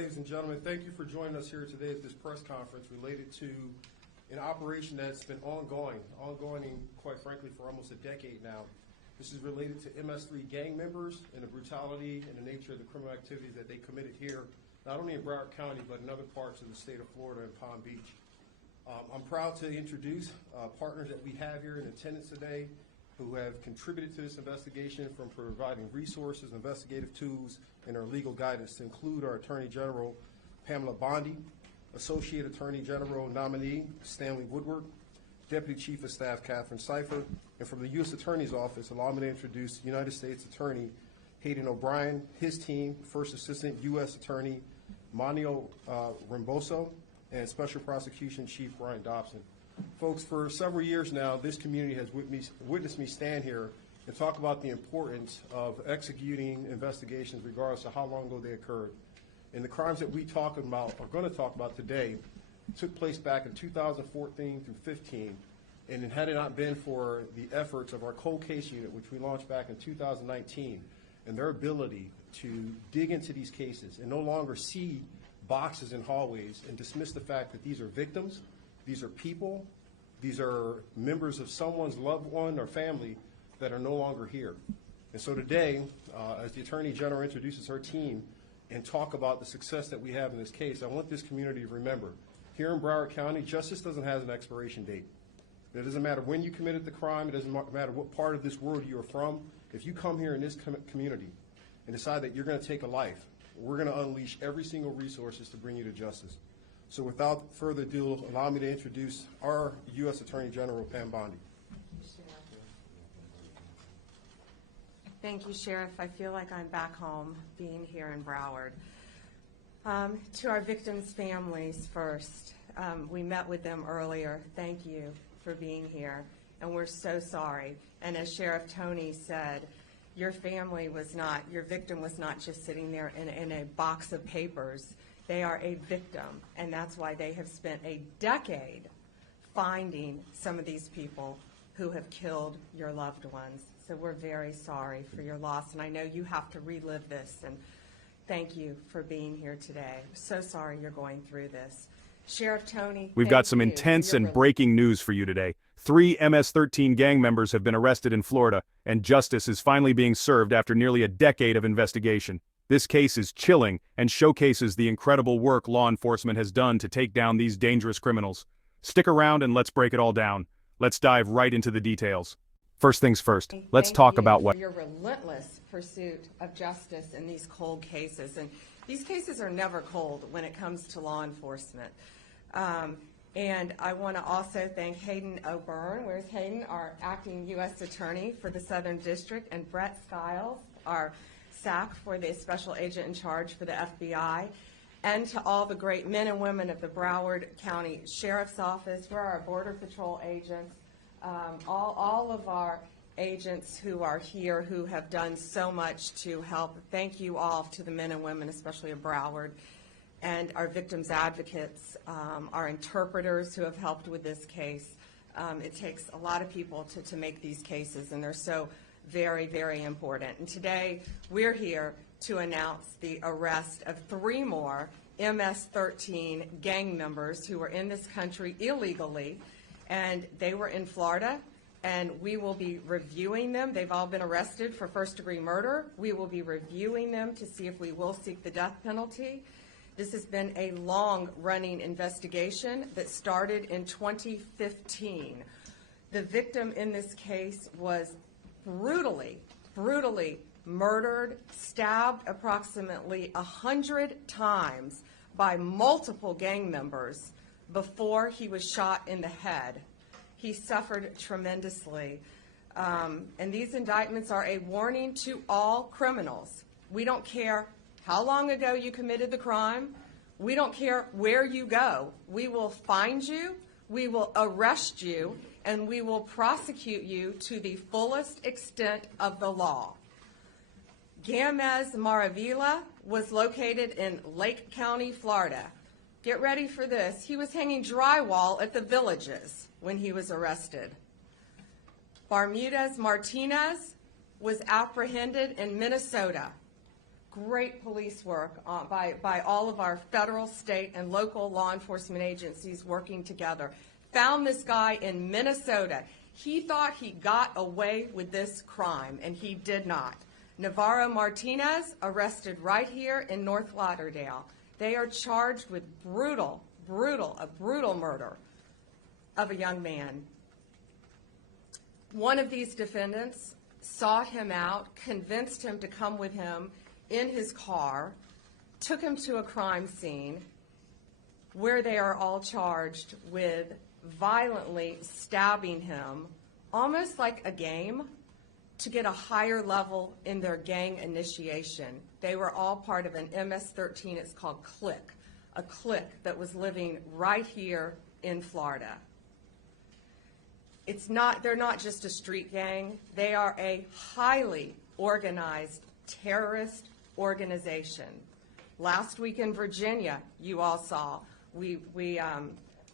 ladies and gentlemen. Thank you for joining us here today at this press conference related to an operation that's been ongoing, quite frankly, for almost a decade now. This is related to MS-13 gang members and the brutality and the nature of the criminal activities that they committed here, not only in Broward County, but in other parts of the state of Florida and Palm Beach. I'm proud to introduce partners that we have here in attendance today who have contributed to this investigation, from providing resources, investigative tools, and our legal guidance, to include our Attorney General, Pamela Bondi, Associate Attorney General nominee, Stanley Woodward, Deputy Chief of Staff, Catherine Seifert, and from the U.S. Attorney's Office, allow me to introduce United States Attorney Hayden O'Brien, his team, First Assistant U.S. Attorney Manio Ramboso, and Special Prosecution Chief Brian Dobson. Folks, for several years now, this community has witnessed me stand here and talk about the importance of executing investigations regardless of how long ago they occurred. And the crimes that we are going to talk about today, took place back in 2014 through 15. And had it not been for the efforts of our cold case unit, which we launched back in 2019, and their ability to dig into these cases and no longer see boxes in hallways and dismiss the fact that these are victims, these are people, these are members of someone's loved one or family that are no longer here. And so today, as the Attorney General introduces her team and talk about the success that we have in this case, I want this community to remember, here in Broward County, justice doesn't have an expiration date. It doesn't matter when you committed the crime. It doesn't matter what part of this world you are from. If you come here in this community and decide that you're going to take a life, we're going to unleash every single resources to bring you to justice. So without further ado, allow me to introduce our U.S. Attorney General, Pam Bondi. Thank you, Sheriff. I feel like I'm back home being here in Broward. To our victims' families first, we met with them earlier. Thank you for being here, and we're so sorry. And as Sheriff Tony said, your victim was not just sitting there in a box of papers. They are a victim, and that's why they have spent a decade finding some of these people who have killed your loved ones. So we're very sorry for your loss, and I know you have to relive this, and thank you for being here today. So sorry you're going through this. Sheriff Tony, we've got some intense and breaking news for you today. 3 MS-13 gang members have been arrested in Florida, and justice is finally being served after nearly a decade of investigation. This case is chilling and showcases the incredible work law enforcement has done to take down these dangerous criminals. Stick around and let's break it all down. Let's dive right into the details. First things first, let's talk about what your relentless pursuit of justice in these cold cases. And these cases are never cold when it comes to law enforcement. And I want to also thank Hayden O'Byrne. Where's Hayden? Our acting U.S. Attorney for the Southern District, and Brett Skiles, our SAC for the Special Agent in Charge for the FBI, and to all the great men and women of the Broward County Sheriff's Office, for our Border Patrol agents, all of our agents who are here who have done so much to help. Thank you all to the men and women, especially of Broward, and our victims advocates, our interpreters who have helped with this case. It takes a lot of people to make these cases, and they're so very, very important. And today we're here to announce the arrest of 3 more MS-13 gang members who were in this country illegally, and they were in Florida, and we will be reviewing them. They've all been arrested for first-degree murder. We will be reviewing them to see if we will seek the death penalty. This has been a long-running investigation that started in 2015. The victim in this case was brutally murdered, stabbed approximately 100 times by multiple gang members before he was shot in the head. He suffered tremendously. And these indictments are a warning to all criminals. We don't care how long ago you committed the crime. We don't care where you go. We will find you, we will arrest you, and we will prosecute you to the fullest extent of the law. Gamez Maravilla was located in Lake County, Florida. Get ready for this. He was hanging drywall at the Villages when he was arrested. Bermudez Martinez was apprehended in Minnesota. great police work by all of our federal, state, and local law enforcement agencies working together. Found this guy in Minnesota. He thought he got away with this crime, and he did not. Navarro Martinez, arrested right here in North Lauderdale. They are charged with a brutal murder of a young man. One of these defendants sought him out, convinced him to come with him in his car, took him to a crime scene where they are all charged with violently stabbing him, almost like a game, to get a higher level in their gang initiation. They were all part of an MS-13, it's called Click, a clique that was living right here in Florida. They're not just a street gang, they are a highly organized terrorist organization. Last week in Virginia, you all saw, we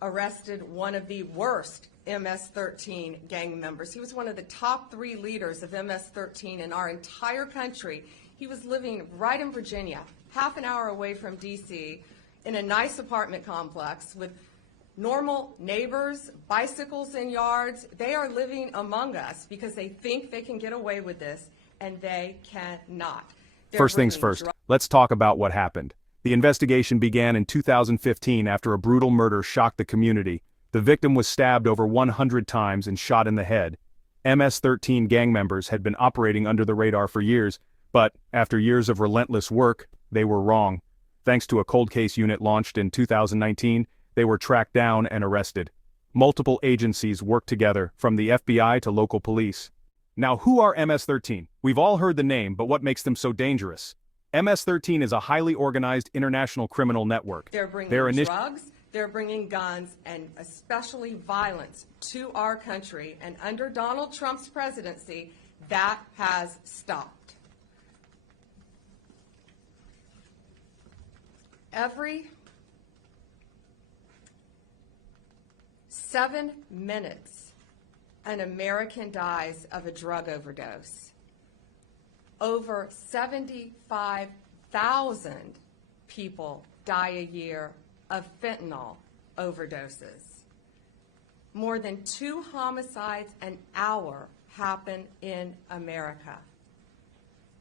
arrested one of the worst MS-13 gang members. He was one of the top 3 leaders of MS-13 in our entire country. He was living right in Virginia, half an hour away from DC, in a nice apartment complex with normal neighbors, bicycles in yards. They are living among us because they think they can get away with this, and they cannot. First things first, let's talk about what happened. The investigation began in 2015 after a brutal murder shocked the community. The victim was stabbed over 100 times and shot in the head. MS-13 gang members had been operating under the radar for years, but after years of relentless work, they were wrong. Thanks to a cold case unit launched in 2019, they were tracked down and arrested. Multiple agencies worked together, from the FBI to local police. Now, who are MS-13? We've all heard the name, but what makes them so dangerous? MS-13 is a highly organized international criminal network. They're bringing drugs, they're bringing guns, and especially violence to our country. And under Donald Trump's presidency, that has stopped. Every 7 minutes, an American dies of a drug overdose. Over 75,000 people die a year of fentanyl overdoses. More than 2 homicides an hour happen in America.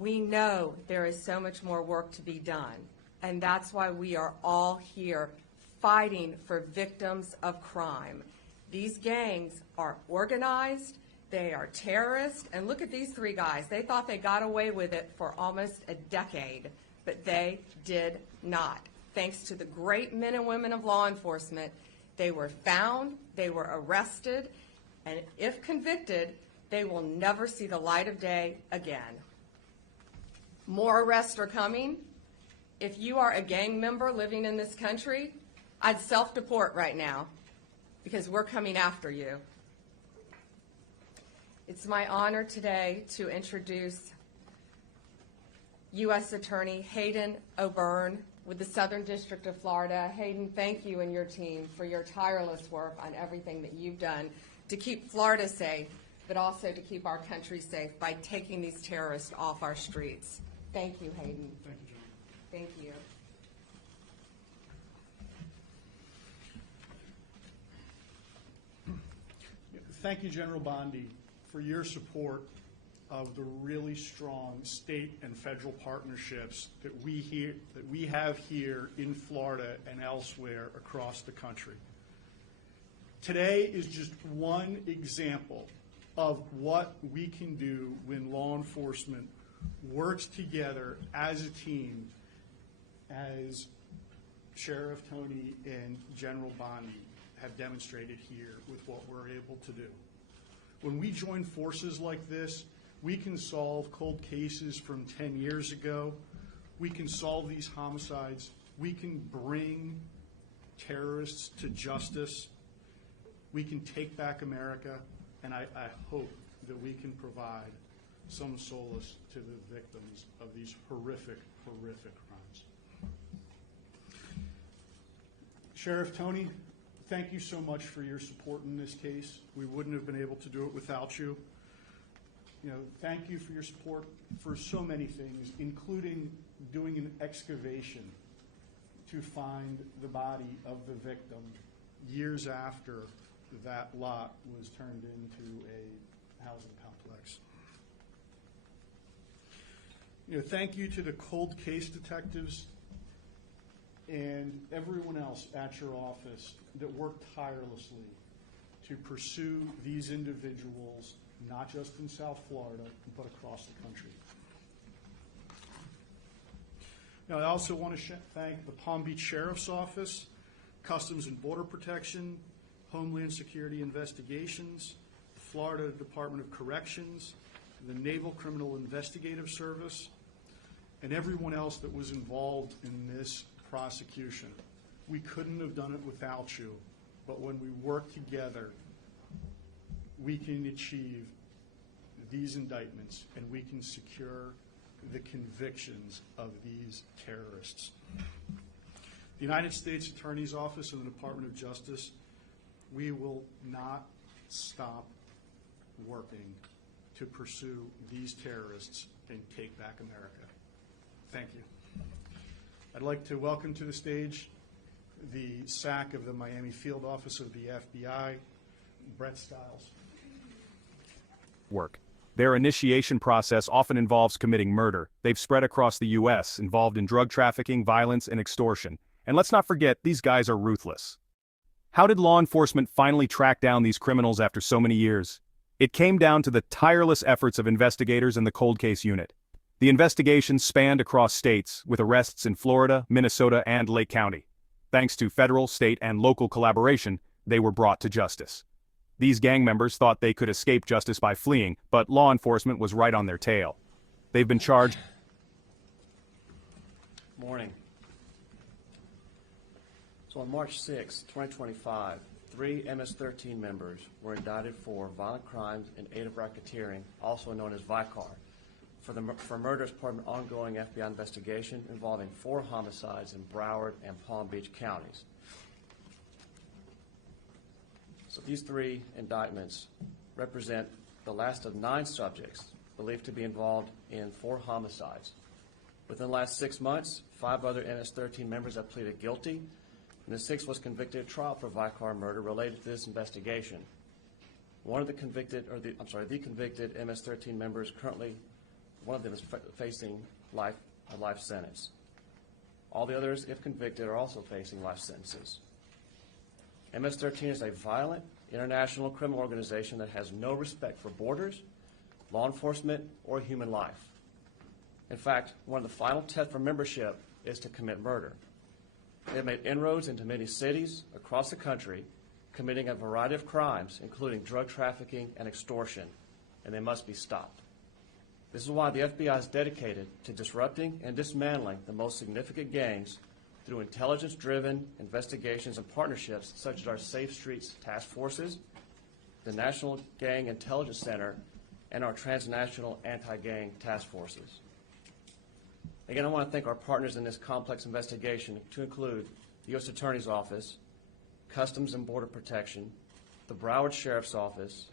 We know there is so much more work to be done, and that's why we are all here fighting for victims of crime. These gangs are organized, they are terrorists, and look at these 3 guys. They thought they got away with it for almost a decade, but they did not. Thanks to the great men and women of law enforcement, they were found, they were arrested, and if convicted, they will never see the light of day again. More arrests are coming. If you are a gang member living in this country, I'd self-deport right now because we're coming after you. It's my honor today to introduce U.S. Attorney Hayden O'Byrne with the Southern District of Florida. Hayden, thank you and your team for your tireless work on everything that you've done to keep Florida safe, but also to keep our country safe by taking these terrorists off our streets. Thank you, Hayden. Thank you, John. Thank you. Thank you, General Bondi, for your support of the really strong state and federal partnerships that we have here in Florida and elsewhere across the country. Today is just one example of what we can do when law enforcement works together as a team, as Sheriff Tony and General Bondi have demonstrated here with what we're able to do. When we join forces like this, we can solve cold cases from 10 years ago. We can solve these homicides. We can bring terrorists to justice. We can take back America, and I hope that we can provide some solace to the victims of these horrific, horrific crimes. Sheriff Tony, thank you so much for your support in this case. We wouldn't have been able to do it without you. Thank you for your support for so many things, including doing an excavation to find the body of the victim years after that lot was turned into a housing complex. Thank you to the cold case detectives and everyone else at your office that worked tirelessly to pursue these individuals, not just in South Florida, but across the country. Now, I also want to thank the Palm Beach Sheriff's Office, Customs and Border Protection, Homeland Security Investigations, the Florida Department of Corrections, the Naval Criminal Investigative Service, and everyone else that was involved in this prosecution. We couldn't have done it without you, but when we work together, we can achieve these indictments and we can secure the convictions of these terrorists. The United States Attorney's Office and the Department of Justice, we will not stop working to pursue these terrorists and take back America. Thank you. I'd like to welcome to the stage the SAC of the Miami Field Office of the FBI, Brett Stiles. Work. Their initiation process often involves committing murder. They've spread across the U.S., involved in drug trafficking, violence, and extortion. And let's not forget, these guys are ruthless. How did law enforcement finally track down these criminals after so many years? It came down to the tireless efforts of investigators in the cold case unit. The investigation spanned across states, with arrests in Florida, Minnesota, and Lake County. Thanks to federal, state, and local collaboration, they were brought to justice. These gang members thought they could escape justice by fleeing, but law enforcement was right on their tail. They've been charged. Morning. So on March 6, 2025, 3 MS-13 members were indicted for violent crimes in aid of racketeering, also known as VICAR, for murder as part of an ongoing FBI investigation involving 4 homicides in Broward and Palm Beach counties. So these 3 indictments represent the last of 9 subjects believed to be involved in 4 homicides. Within the last 6 months, 5 other MS-13 members have pleaded guilty, and the 6th was convicted at trial for VICAR murder related to this investigation. The convicted MS-13 members currently, one of them is facing a life sentence. All the others, if convicted, are also facing life sentences. MS-13 is a violent international criminal organization that has no respect for borders, law enforcement, or human life. In fact, one of the final tests for membership is to commit murder. They have made inroads into many cities across the country, committing a variety of crimes, including drug trafficking and extortion, and they must be stopped. This is why the FBI is dedicated to disrupting and dismantling the most significant gangs through intelligence-driven investigations and partnerships such as our Safe Streets Task Forces, the National Gang Intelligence Center, and our transnational anti-gang task forces. Again, I want to thank our partners in this complex investigation, to include the U.S. Attorney's Office, Customs and Border Protection, the Broward Sheriff's Office,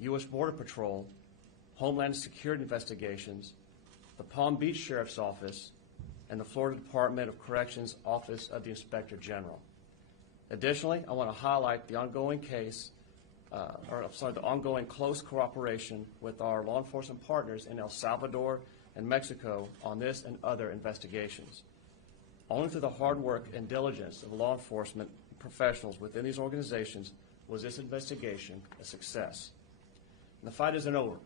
U.S. Border Patrol, Homeland Security Investigations, the Palm Beach Sheriff's Office, and the Florida Department of Corrections Office of the Inspector General. Additionally, I want to highlight the ongoing the ongoing close cooperation with our law enforcement partners in El Salvador and Mexico on this and other investigations. Only through the hard work and diligence of law enforcement professionals within these organizations was this investigation a success. And the fight isn't over.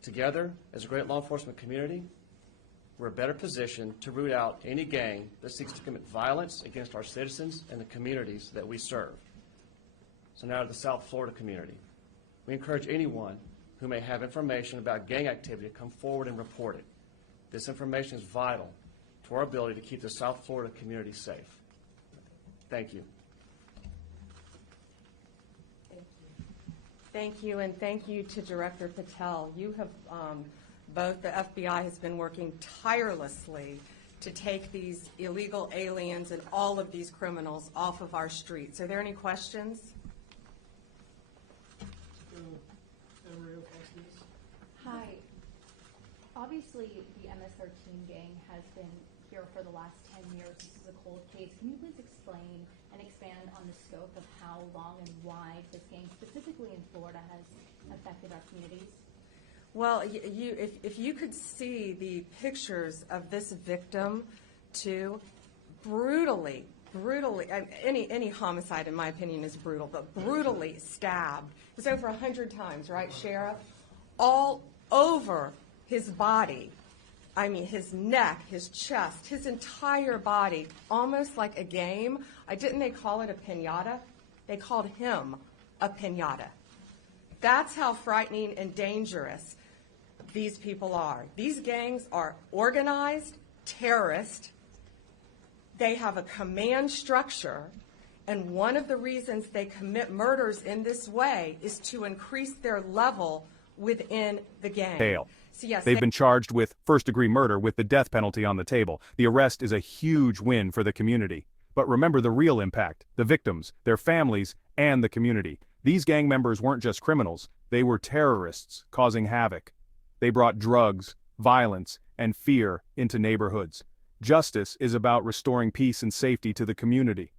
Together, as a great law enforcement community, we're better positioned to root out any gang that seeks to commit violence against our citizens and the communities that we serve. So now to the South Florida community. We encourage anyone who may have information about gang activity to come forward and report it. This information is vital to our ability to keep the South Florida community safe. Thank you. Thank you, and thank you to Director Patel. You have, both the FBI has been working tirelessly to take these illegal aliens and all of these criminals off of our streets. Are there any questions? Hi. obviously the MS-13 gang has been here for the last 10 years. This is a cold case. Can you please explain and expand on the scope of how long and wide this gang, specifically in Florida, has affected our communities? Well, if you could see the pictures of this victim, too, brutally, any homicide, in my opinion, is brutal, but brutally stabbed. It was over 100 times, right, Sheriff? All over his body. I mean, his neck, his chest, his entire body, almost like a game. Didn't they call it a piñata? They called him a piñata. That's how frightening and dangerous these people are. These gangs are organized, terrorist. They have a command structure, and one of the reasons they commit murders in this way is to increase their level within the gang. Bail. So yes, They've been charged with first-degree murder with the death penalty on the table. The arrest is a huge win for the community. But remember the real impact: the victims, their families, and the community. These gang members weren't just criminals. They were terrorists causing havoc. They brought drugs, violence, and fear into neighborhoods. Justice is about restoring peace and safety to the community.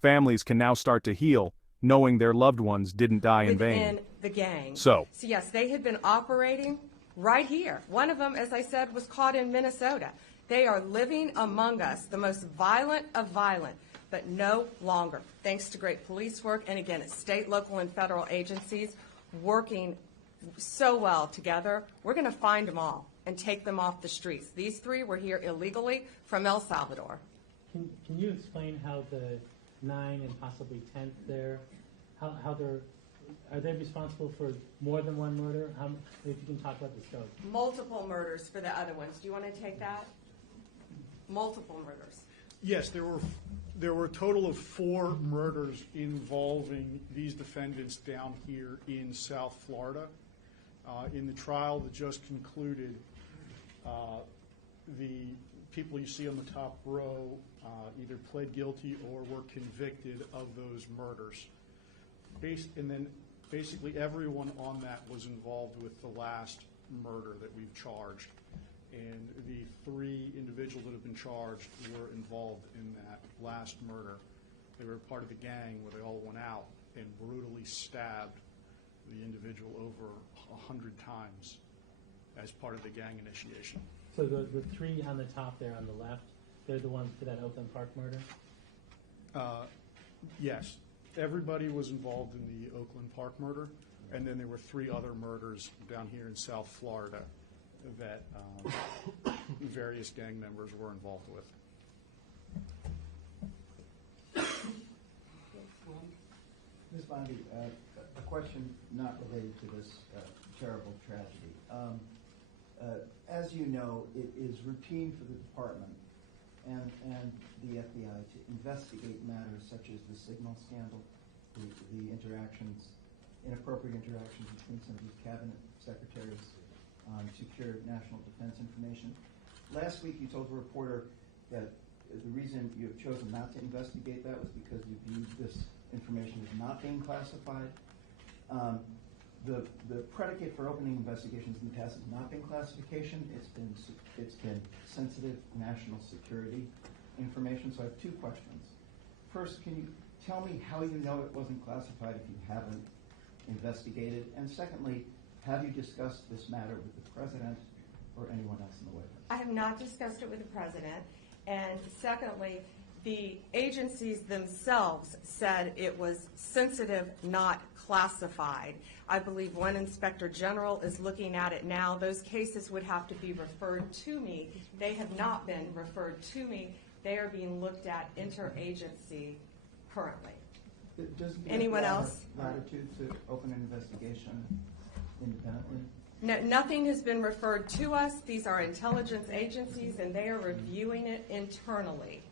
Families can now start to heal, knowing their loved ones didn't die in vain. within the gang. So yes, they had been operating right here. One of them, as I said, was caught in Minnesota. They are living among us, the most violent of violent, but no longer, thanks to great police work, and again, it's state, local, and federal agencies working so well together. We're going to find them all and take them off the streets. These three were here illegally from El Salvador. Can you explain how the 9 and possibly 10th there, how are they responsible for more than one murder? If you can talk about the scope. Multiple murders for the other ones. Do you want to take that? Multiple murders. Yes, there were a total of 4 murders involving these defendants down here in South Florida. In the trial that just concluded, the people you see on the top row either pled guilty or were convicted of those murders. And then basically everyone on that was involved with the last murder that we've charged. And the 3 individuals that have been charged were involved in that last murder. They were part of the gang where they all went out and brutally stabbed the individual over 100 times as part of the gang initiation. So the 3 on the top there on the left, they're the ones for that Oakland Park murder? Yes. Everybody was involved in the Oakland Park murder, and then there were 3 other murders down here in South Florida that various gang members were involved with. Ms. Bondi, a question not related to this terrible tragedy. As you know, it is routine for the department and the FBI to investigate matters such as the signal scandal, the inappropriate interactions between some of these cabinet secretaries on secure national defense information. Last week you told a reporter that the reason you have chosen not to investigate that was because you viewed this information as not being classified. The predicate for opening investigations in the past has not been classification. It's been sensitive national security information. So I have 2 questions. First, can you tell me how you know it wasn't classified if you haven't investigated? And secondly, have you discussed this matter with the president or anyone else in the White House? I have not discussed it with the president. And secondly, the agencies themselves said it was sensitive, not classified. I believe one inspector general is looking at it now. Those cases would have to be referred to me. They have not been referred to me. They are being looked at interagency currently. Does the Anyone FBI else? have latitude to open an investigation independently? No, nothing has been referred to us. These are intelligence agencies, and they are reviewing it internally.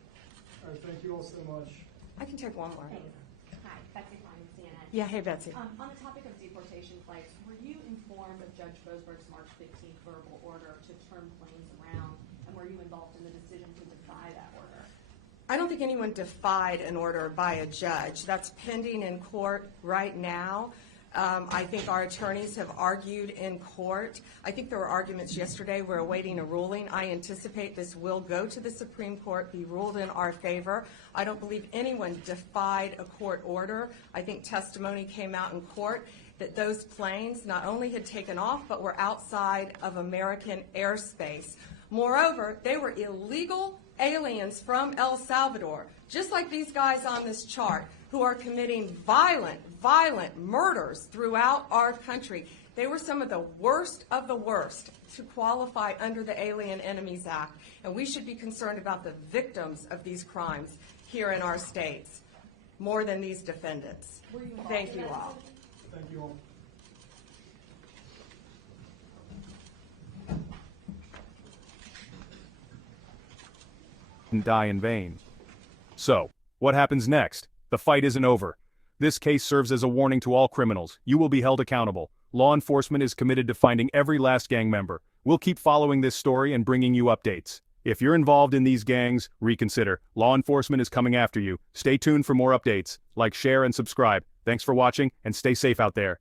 All right, thank you all so much. I can take one more. Hi, Betsy Klein, CNN. Yeah, hey, Betsy. On the topic of deportation flights, were you informed of Judge Boasberg's March 15th verbal order to turn planes around, and were you involved in the decision to defy that order? I don't think anyone defied an order by a judge. That's pending in court right now. I think our attorneys have argued in court. I think there were arguments yesterday. We're awaiting a ruling. I anticipate this will go to the Supreme Court, be ruled in our favor. I don't believe anyone defied a court order. I think testimony came out in court that those planes not only had taken off, but were outside of American airspace. Moreover, they were illegal aliens from El Salvador, just like these guys on this chart, who are committing violent murders throughout our country. They were some of the worst to qualify under the Alien Enemies Act, and we should be concerned about the victims of these crimes here in our states more than these defendants. Thank you all. Thank you all. And die in vain. So, what happens next? The fight isn't over. This case serves as a warning to all criminals. You will be held accountable. Law enforcement is committed to finding every last gang member. We'll keep following this story and bringing you updates. If you're involved in these gangs, reconsider. Law enforcement is coming after you. Stay tuned for more updates. Like, share, and subscribe. Thanks for watching, and stay safe out there.